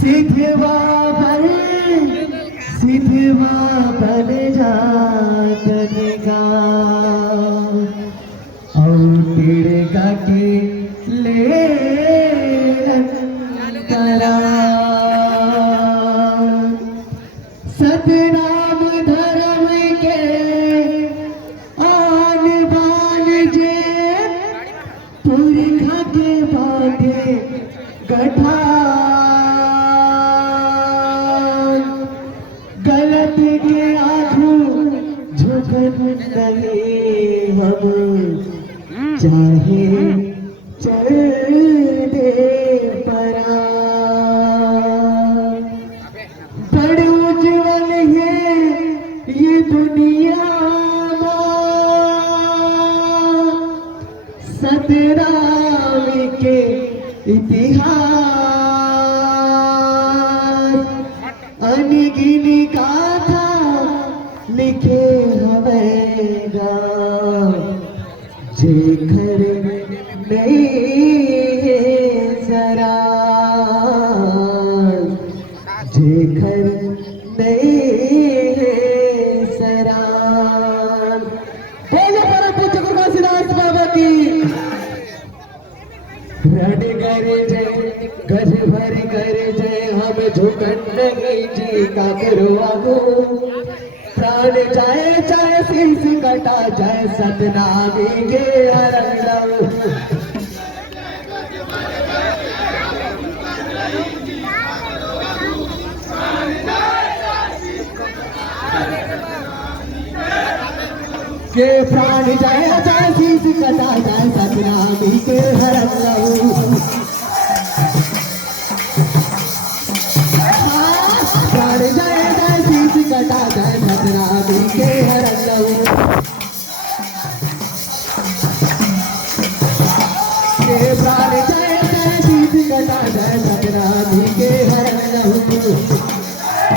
सिद्धवा बन जातनेगा और तिड़का के ले तरा सतनाम धर्म के आन बान जे पुरखा के बाटे गठा गलत के आँखों झुकन नहीं हम चाहे चल दे परा बड़े उज्जवल है ये दुनिया सतरावे के इतिहास अनगिनी गाथा लिखे हवेगा जेकर नहीं जरा जेकर नहीं जरा बोलो परम पूज्य गुरु काशीनाथ बाबा की रण करे जय गज भर करे जय हम झुकन नहीं जी का करवागो प्राण जाए चाहे शीश कटा जाए सतनामी के हरण लव के प्राण जाए चाहे शीश कटा जाए सतनामी के हरण लव प्राण जाए चाहे शीश कटा जाए सतनामी के हरण लव के प्राण जाए चाहे शीश कटा जाए सतनामी के हरण लव प्राण जाए चाहे शीश कटा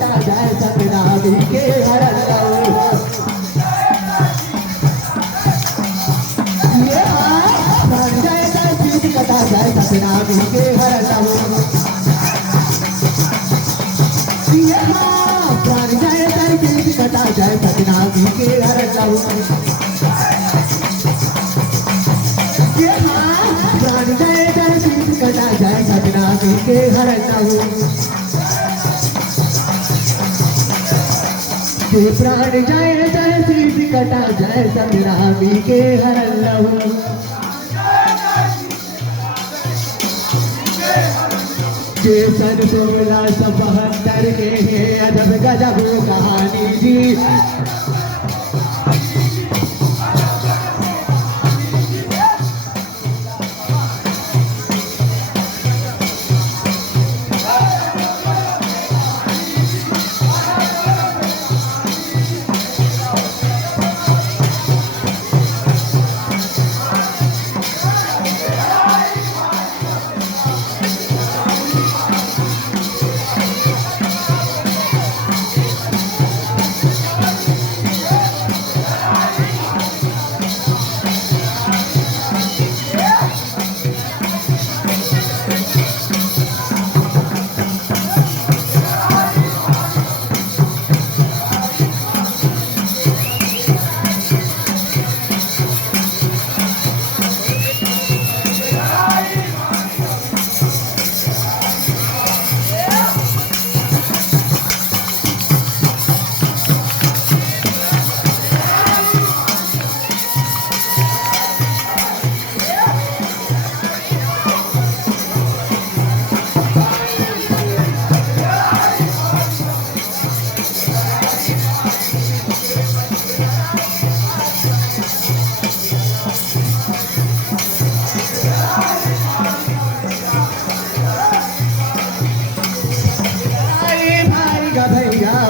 जाए सतनामी के हरण लव प्राण जाए चाहे शीश कटा जाए सतनामी के हरण लव प्राण जाए चाहे शीश कटा जाए सतनामी के हरण लव प्राण जाए चाहे शीश कटा जाए सतनामी के हरण लव प्राण जाए चाहे शीश कटा जाए सतनामी के हरण लव के सन 1672 के है अजब गजब कहानी जी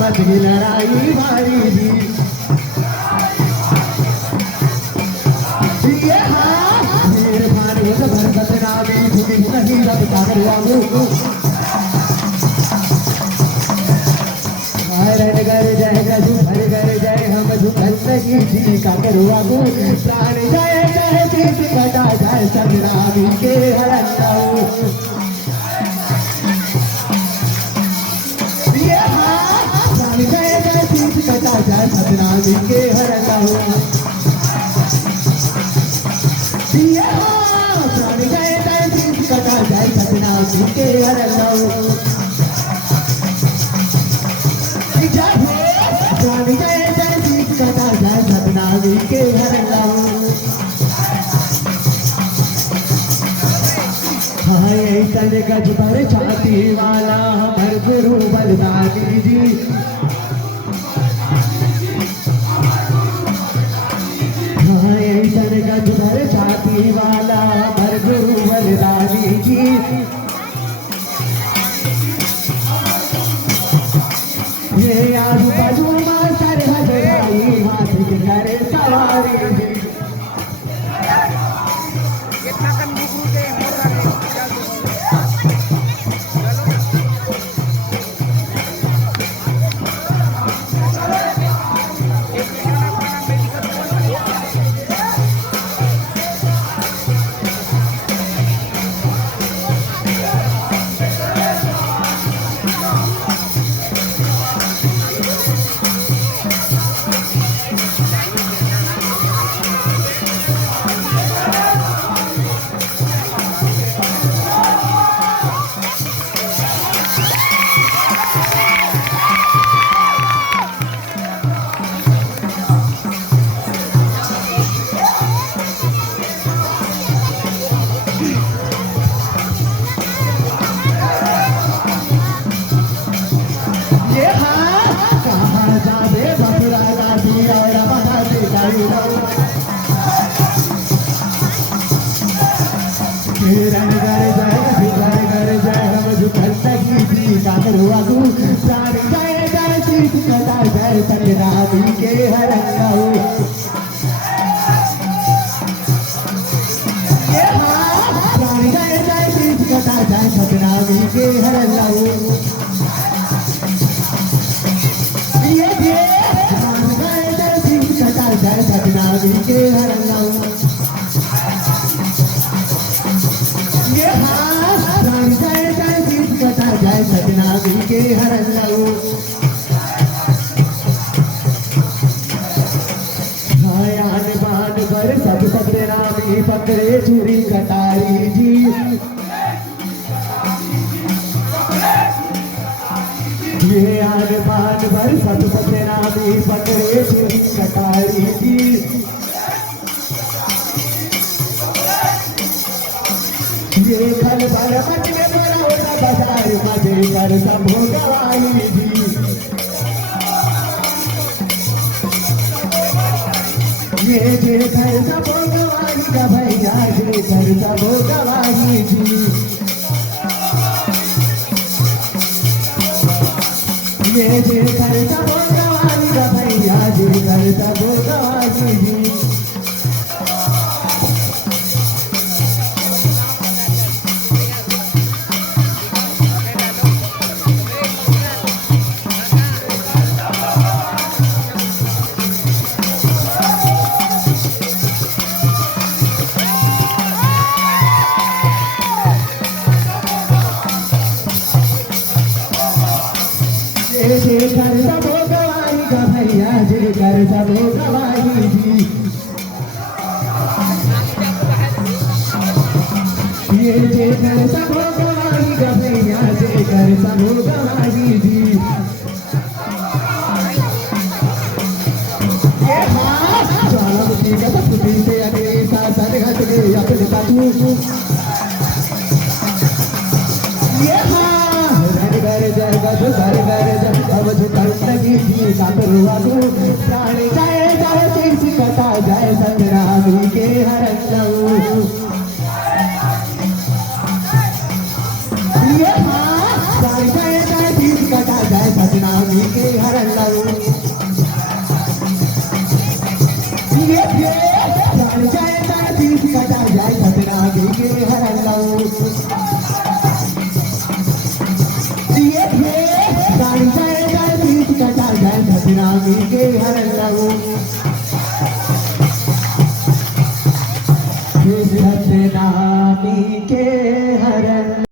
मत की लड़ाई भारी थी ये हाँ मेरे भार वो तो भरकत नामी थी नहीं रब कागर वांगू हरण कर जय गज भर गए जय हम झुकन नहीं जी का करो आगू प्राण जय जय शीश कटा जय संग्रामी के हरंताऊ प्राण जय जय शीश कटा जय संग्रामी के हरंताऊ प्राण जय जय शीश कटा जय संग्रामी के हरंताऊ प्राण जय जय शीश कटा जय संग्रामी के हरंताऊ हाय तन गज पर छाती वाला हमर गुरु बलदानी जी हाय तन गज पर छाती वाला हमर गुरु बलदानी जी ये आजू बाजू मां सरहद आई हाथी के घरे सवारी जी संग्रामी के हरंताऊ प्राण जय जय शीश कटा जय संग्रामी के हरंताऊ प्राण जय जय शीश कटा जय संग्रामी के हरंताऊ प्राण जय जय शीश कटा जय संग्रामी के हरंताऊ सब सतनामी पकड़े छुरी कटारी जी ये आन पान भर सब सतनामी पकड़े छुरी कटारी जी ये खल भर मचले बना बाजार मजे कर सब गवाई जी ये जे घर सबो गवाही का भैया जे घर सबो गवाही जी ये जे घर सबो गवाही का भैया जे घर सबो गवाही जी जे कर सबो गवाही का भैया जे कर सबो गवाही जी ये जे कर सबो गवाही का भैया जे कर सबो गवाही जी ये ज्वालामुखी का सपुटी से अग्नि सासन घट गए अपने तातू ये घर जय गज घर जय अब झुकन लगी थी काकरुआगू प्राण जय जय शीश कटा जय संग्रामी के हरंताऊ प्राण जय जय शीश कटा जय संग्रामी के हरंताऊ प्राण जय जय शीश कटा जय संग्रामी के हरंताऊ प्राण जय जय शीश कटा जय नामी के हर